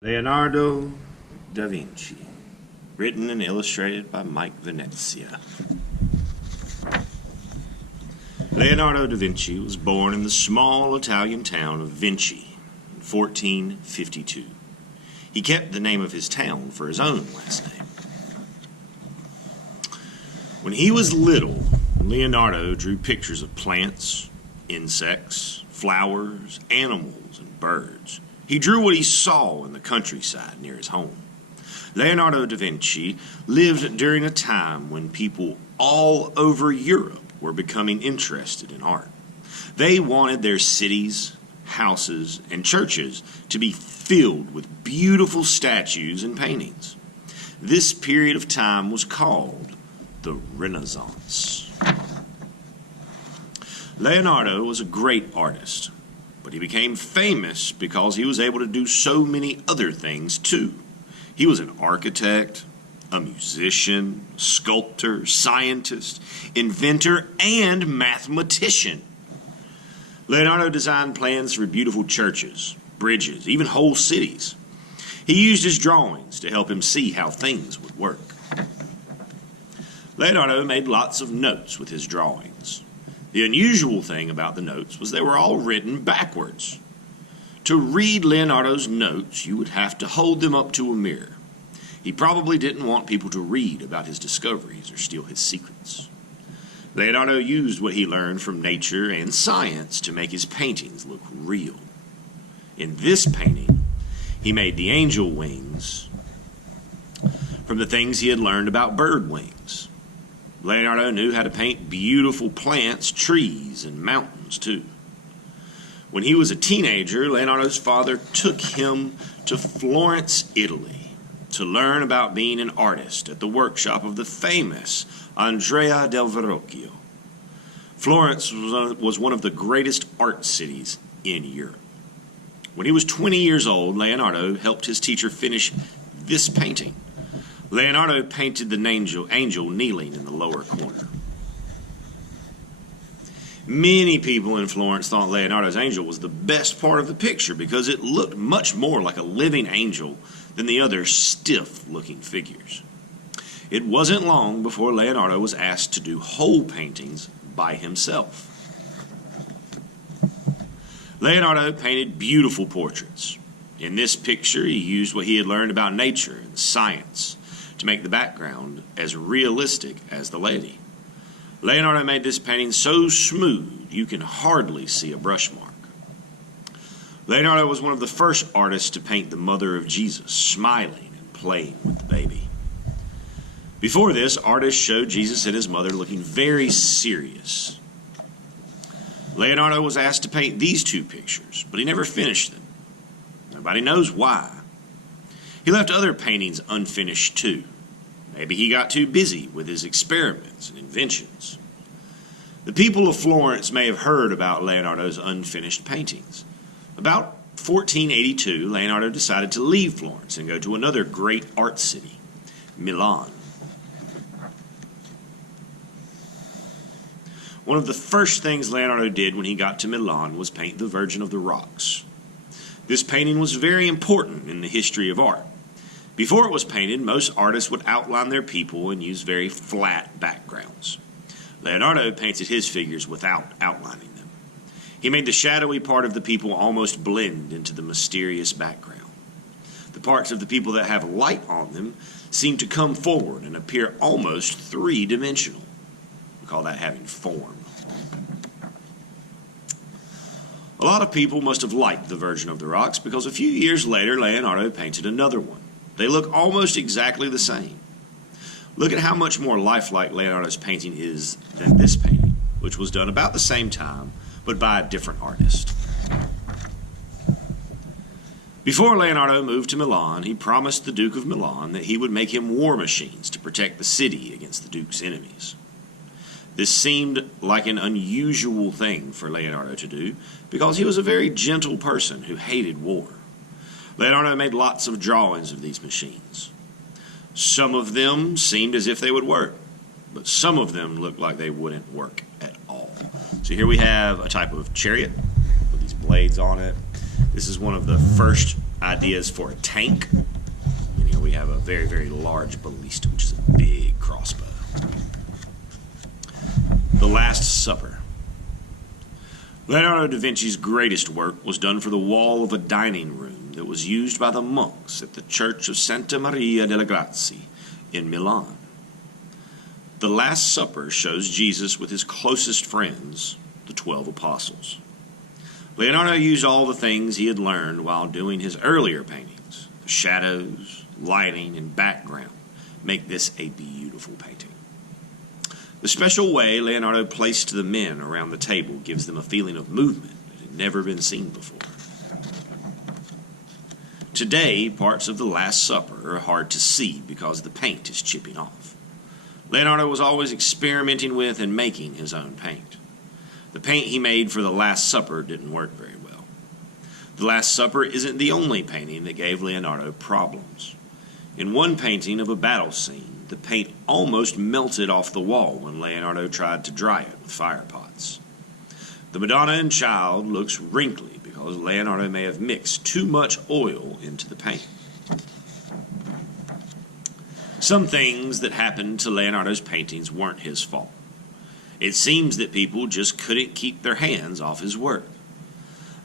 Leonardo da Vinci, written and illustrated by Mike Venezia. Leonardo da Vinci was born in the small Italian town of Vinci in 1452. He kept the name of his town for his own last name. When he was little, Leonardo drew pictures of plants, insects, flowers, animals, and birds. He drew what he saw in the countryside near his home. Leonardo da Vinci lived during a time when people all over Europe were becoming interested in art. They wanted their cities, houses, and churches to be filled with beautiful statues and paintings. This period of time was called the Renaissance. Leonardo was a great artist, but he became famous because he was able to do so many other things too. He was an architect, a musician, sculptor, scientist, inventor, and mathematician. Leonardo designed plans for beautiful churches, bridges, even whole cities. He used his drawings to help him see how things would work. Leonardo made lots of notes with his drawings. The unusual thing about the notes was they were all written backwards. To read Leonardo's notes, you would have to hold them up to a mirror. He probably didn't want people to read about his discoveries or steal his secrets. Leonardo used what he learned from nature and science to make his paintings look real. In this painting, he made the angel wings from the things he had learned about bird wings. Leonardo knew how to paint beautiful plants, trees, and mountains too. When he was a teenager, Leonardo's father took him to Florence, Italy, to learn about being an artist at the workshop of the famous Andrea del Verrocchio. Florence was one of the greatest art cities in Europe. When he was 20 years old, Leonardo helped his teacher finish this painting. Leonardo painted the angel kneeling in the lower corner. Many people in Florence thought Leonardo's angel was the best part of the picture because it looked much more like a living angel than the other stiff-looking figures. It wasn't long before Leonardo was asked to do whole paintings by himself. Leonardo painted beautiful portraits. In this picture, he used what he had learned about nature and science to make the background as realistic as the lady. Leonardo made this painting so smooth you can hardly see a brush mark. Leonardo was one of the first artists to paint the mother of Jesus smiling and playing with the baby. Before this, artists showed Jesus and his mother looking very serious. Leonardo was asked to paint these two pictures, but he never finished them. Nobody knows why. He left other paintings unfinished too. Maybe he got too busy with his experiments and inventions. The people of Florence may have heard about Leonardo's unfinished paintings. About 1482, Leonardo decided to leave Florence and go to another great art city, Milan. One of the first things Leonardo did when he got to Milan was paint the Virgin of the Rocks. This painting was very important in the history of art. Before it was painted, most artists would outline their people and use very flat backgrounds. Leonardo painted his figures without outlining them. He made the shadowy part of the people almost blend into the mysterious background. The parts of the people that have light on them seem to come forward and appear almost three-dimensional. We call that having form. A lot of people must have liked the Virgin of the Rocks because a few years later, Leonardo painted another one. They look almost exactly the same. Look at how much more lifelike Leonardo's painting is than this painting, which was done about the same time, but by a different artist. Before Leonardo moved to Milan, he promised the Duke of Milan that he would make him war machines to protect the city against the Duke's enemies. This seemed like an unusual thing for Leonardo to do because he was a very gentle person who hated war. Leonardo made lots of drawings of these machines. Some of them seemed as if they would work, but some of them looked like they wouldn't work at all. So here we have a type of chariot with these blades on it. This is one of the first ideas for a tank. And here we have a very, very large ballista, which is a big crossbow. The Last Supper. Leonardo da Vinci's greatest work was done for the wall of a dining room that was used by the monks at the Church of Santa Maria delle Grazie in Milan. The Last Supper shows Jesus with his closest friends, the 12 apostles. Leonardo used all the things he had learned while doing his earlier paintings. The shadows, lighting, and background make this a beautiful painting. The special way Leonardo placed the men around the table gives them a feeling of movement that had never been seen before. Today, parts of the Last Supper are hard to see because the paint is chipping off. Leonardo was always experimenting with and making his own paint. The paint he made for the Last Supper didn't work very well. The Last Supper isn't the only painting that gave Leonardo problems. In one painting of a battle scene, the paint almost melted off the wall when Leonardo tried to dry it with fire pots. The Madonna and Child looks wrinkly because Leonardo may have mixed too much oil into the paint. Some things that happened to Leonardo's paintings weren't his fault. It seems that people just couldn't keep their hands off his work.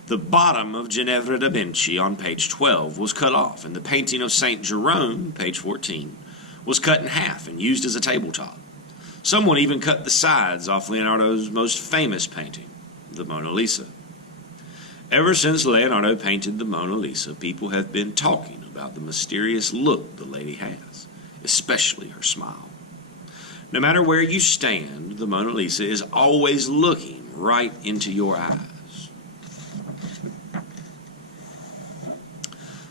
The bottom of Ginevra da Vinci on page 12 was cut off, and the painting of St. Jerome, page 14, was cut in half and used as a tabletop. Someone even cut the sides off Leonardo's most famous painting, the Mona Lisa. Ever since Leonardo painted the Mona Lisa, people have been talking about the mysterious look the lady has, especially her smile. No matter where you stand, the Mona Lisa is always looking right into your eyes.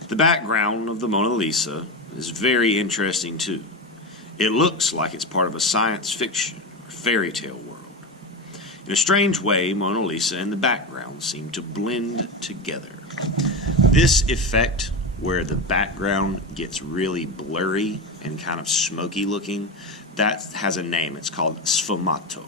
The background of the Mona Lisa is very interesting too. It looks like it's part of a science fiction or fairy tale world. In a strange way, Mona Lisa and the background seem to blend together. This effect, where the background gets really blurry and kind of smoky looking, that has a name. It's called sfumato.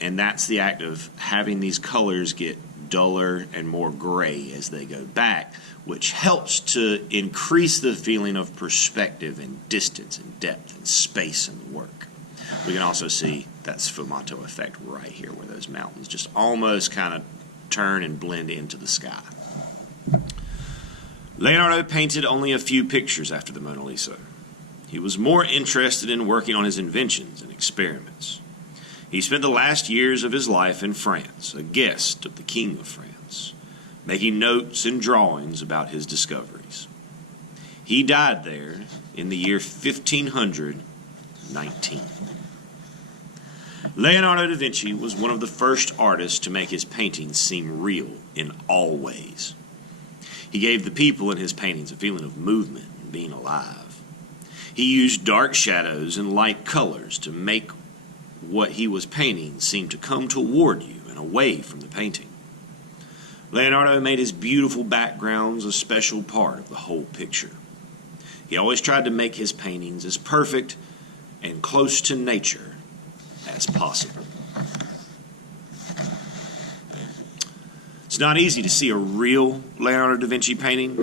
And that's the act of having these colors get duller and more gray as they go back, which helps to increase the feeling of perspective and distance and depth and space in the work. We can also see that sfumato effect right here, where those mountains just almost kind of turn and blend into the sky. Leonardo painted only a few pictures after the Mona Lisa. He was more interested in working on his inventions and experiments. He spent the last years of his life in France, a guest of the King of France, making notes and drawings about his discoveries. He died there in the year 1519. Leonardo da Vinci was one of the first artists to make his paintings seem real in all ways. He gave the people in his paintings a feeling of movement and being alive. He used dark shadows and light colors to make what he was painting seem to come toward you and away from the painting. Leonardo made his beautiful backgrounds a special part of the whole picture. He always tried to make his paintings as perfect and close to nature as possible. It's not easy to see a real Leonardo da Vinci painting.